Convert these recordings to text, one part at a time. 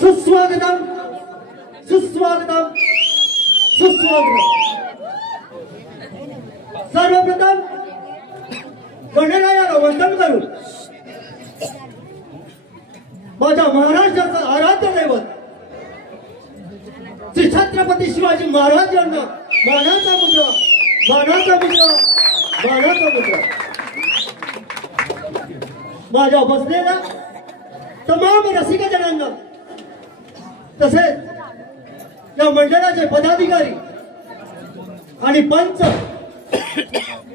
सुस्वागतम सुस्वागतम सुस्वागतम। सर्वप्रथम गणरायाला वंदन करू। माझ्या महाराष्ट्राचा आराध्य दैवत श्री छत्रपती शिवाजी महाराज यांना मानाचा मुद्रा मानाचा मुद्रा मानाचा मुद्रा। माझ्या बसलेल्या तमाम रसिकजनांना तसेच या मंडळाचे पदाधिकारी आणि पंच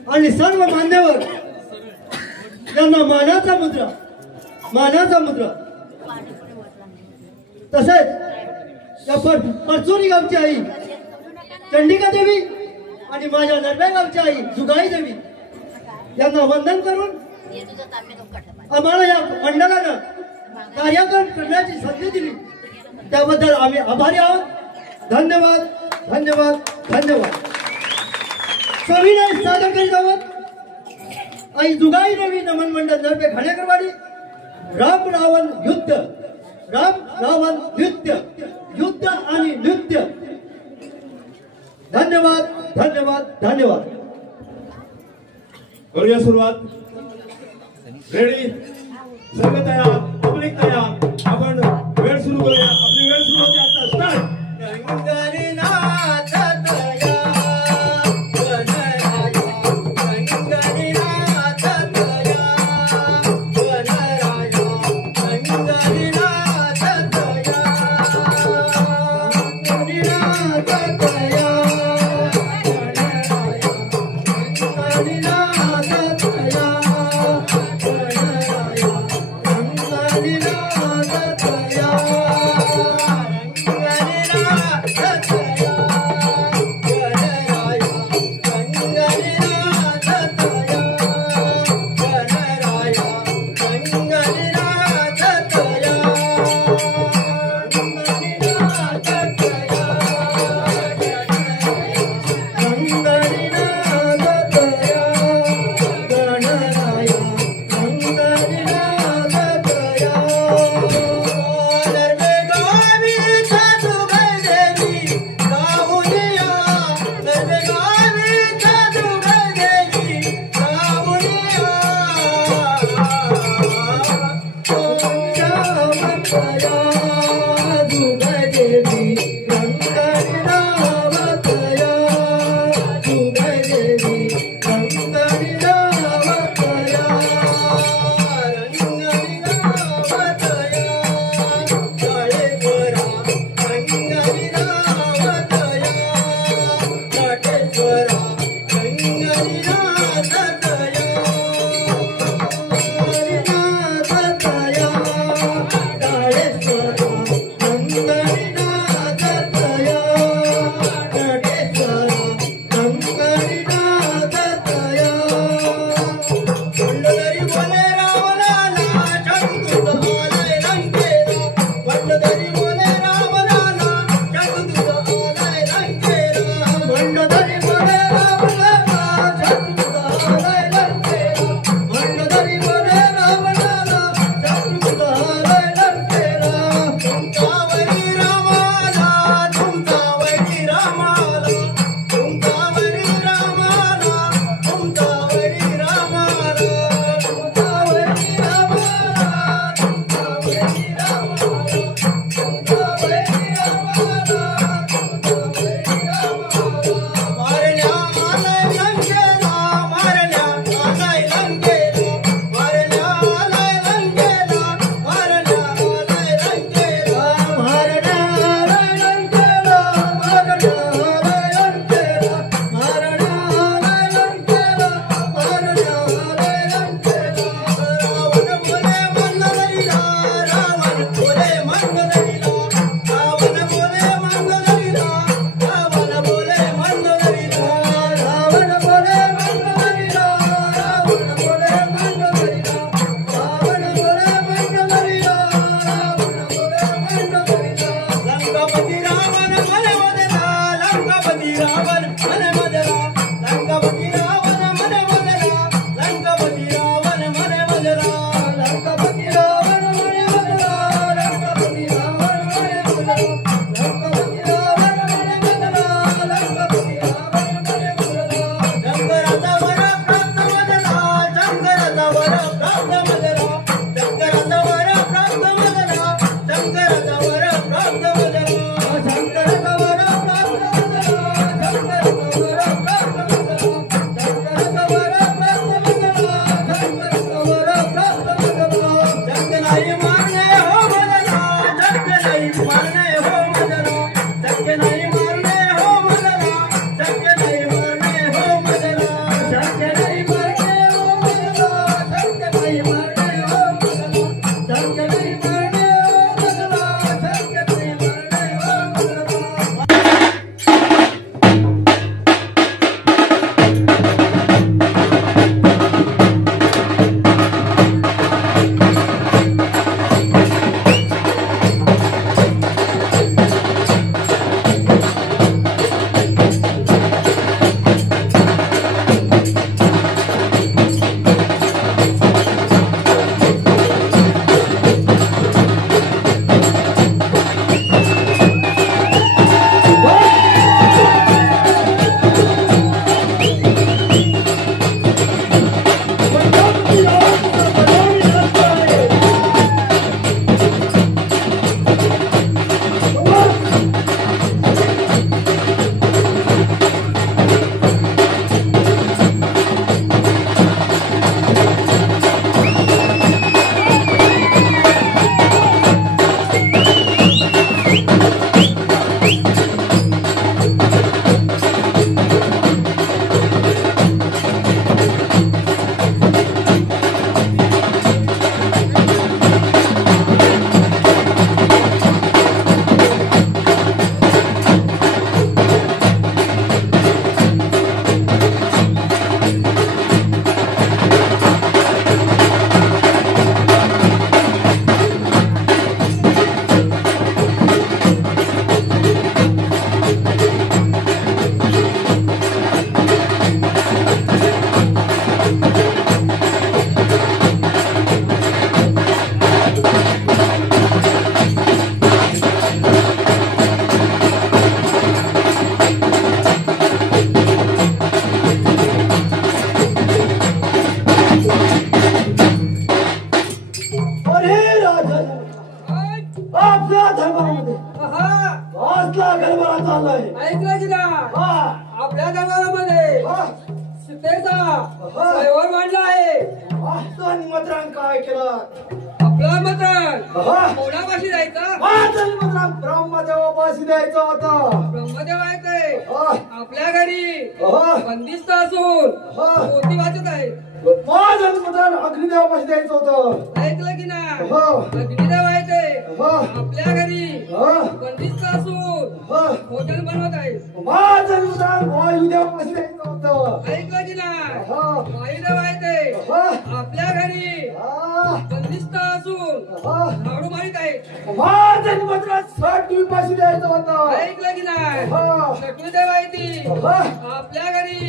आणि सर्व मान्यवर यांना मानाचा मुद्रा मानाचा मुद्रा। तसेच या परचोरी गावची आई चंडिका देवी आणि माझ्या नरवे गावची आई जुगाई देवी यांना वंदन करून आम्हाला या मंडळानं कार्यक्रम करण्याची संधी दिली त्याबद्दल आम्ही आभारी आहोत। धन्यवाद धन्यवाद धन्यवाद। सविनय सादर करीत आहोत आई जुगाई देवी नमन मंडळ नरवे घाणेकरवाडी राम रावण युद्ध राम रावण नृत्य युद्ध आणि नृत्य। धन्यवाद धन्यवाद धन्यवाद। करूया सुरुवात। रेडी सर्व तयार पब्लिक तयार आपण वेळ सुरू करूया। आपली वेळ सुरू होते आता स्टार्ट। Thank you. आपल्या धर्मामध्ये असला गडबडा चाललाय. ऐकलं की ना आपल्या दरबारामध्ये सीतेचा स्वयंवर मांडला आहे. निमंत्रण काय केलं? आपला मंत्रण कोणापाशी जायचं? ब्रह्मदेवापाशी द्यायचं होतं. ब्रह्मदेव आहे ते आपल्या घरी बंदिस्त असून पोथी वाचत आहे. अग्निदेवापाशी द्यायचं होतं. ऐकलं की ना अग्निदेव आहे ते आपल्या घरी बंदिस्त असून भोजन बनवत आहे. वायुदेवापाशी द्यायचं होतं. ऐकलं की ना वायुदेव आहे ते आपल्या घरी बंदिस्त असून झाडू मारित आहे. पाशी द्यायचं होतं. ऐकलं की नाही शत्रुदेव आहे ती आपल्या घरी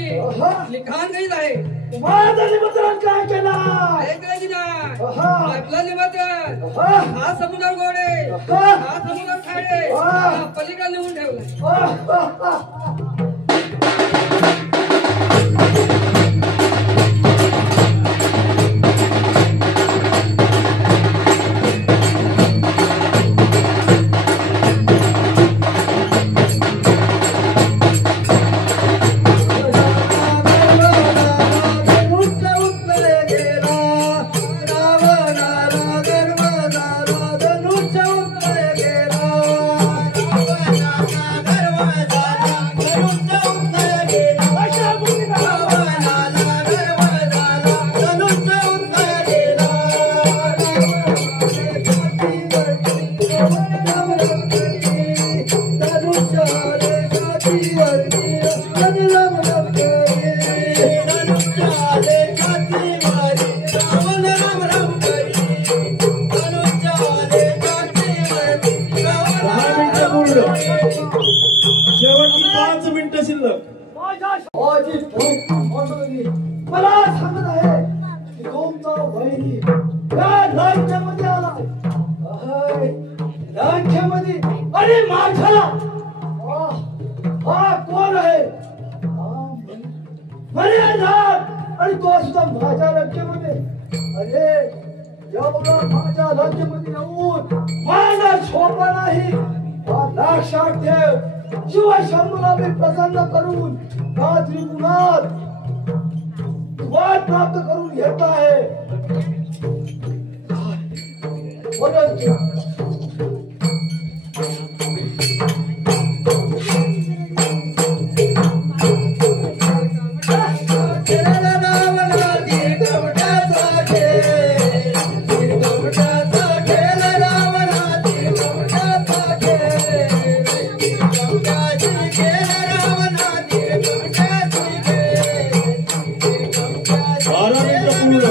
लिखाण करीत आहे. माझं निमंत्रण काय केलं? ऐकलं की नाही आपलं निमंत्रण हा समुद्र गोडे हा समुद्र खाडे पलीकडे लिहून ठेवलं. शेवटची 5 मिनिटं शिल्लक. मला सांगत आहे की तुमचा वैरी या राज्यामध्ये आला. राज्यामध्ये अरे माझा हा कोण आहे? आणि तो सुद्धा माझ्या राज्यामध्ये. अरे एवढा माझ्या राज्यामध्ये येऊन माझा शोभा नाही. लक्षात ठेव. शिवशंभूला मी प्रसन्न करून या त्रिगुणात वाद प्राप्त करून घेत आहे.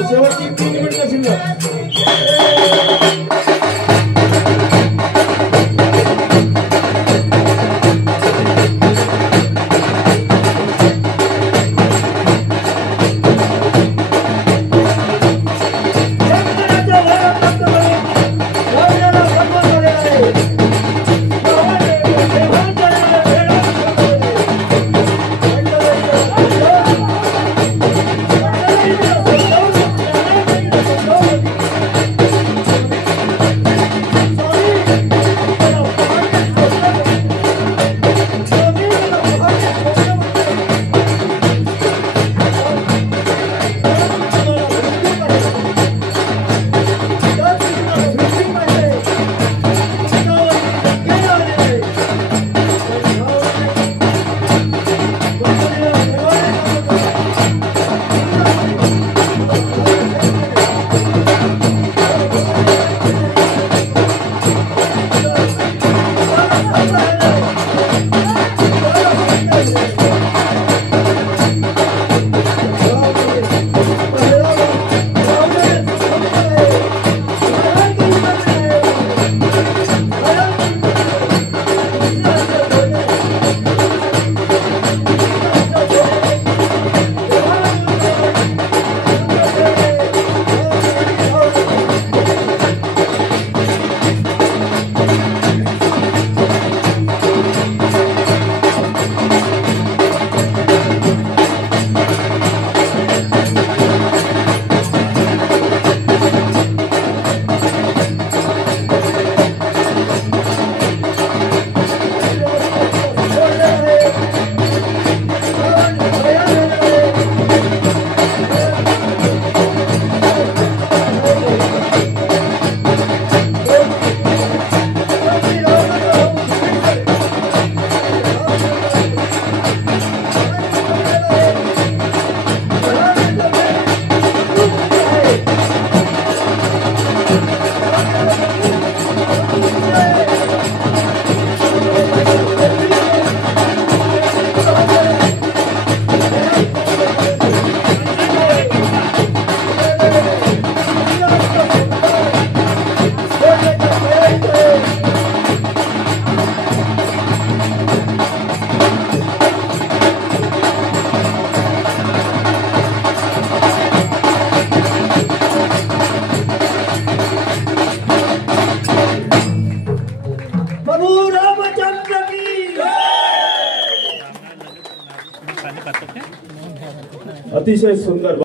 शेवटची 3 मिनिटं शिल्लक. अतिशय सुंदर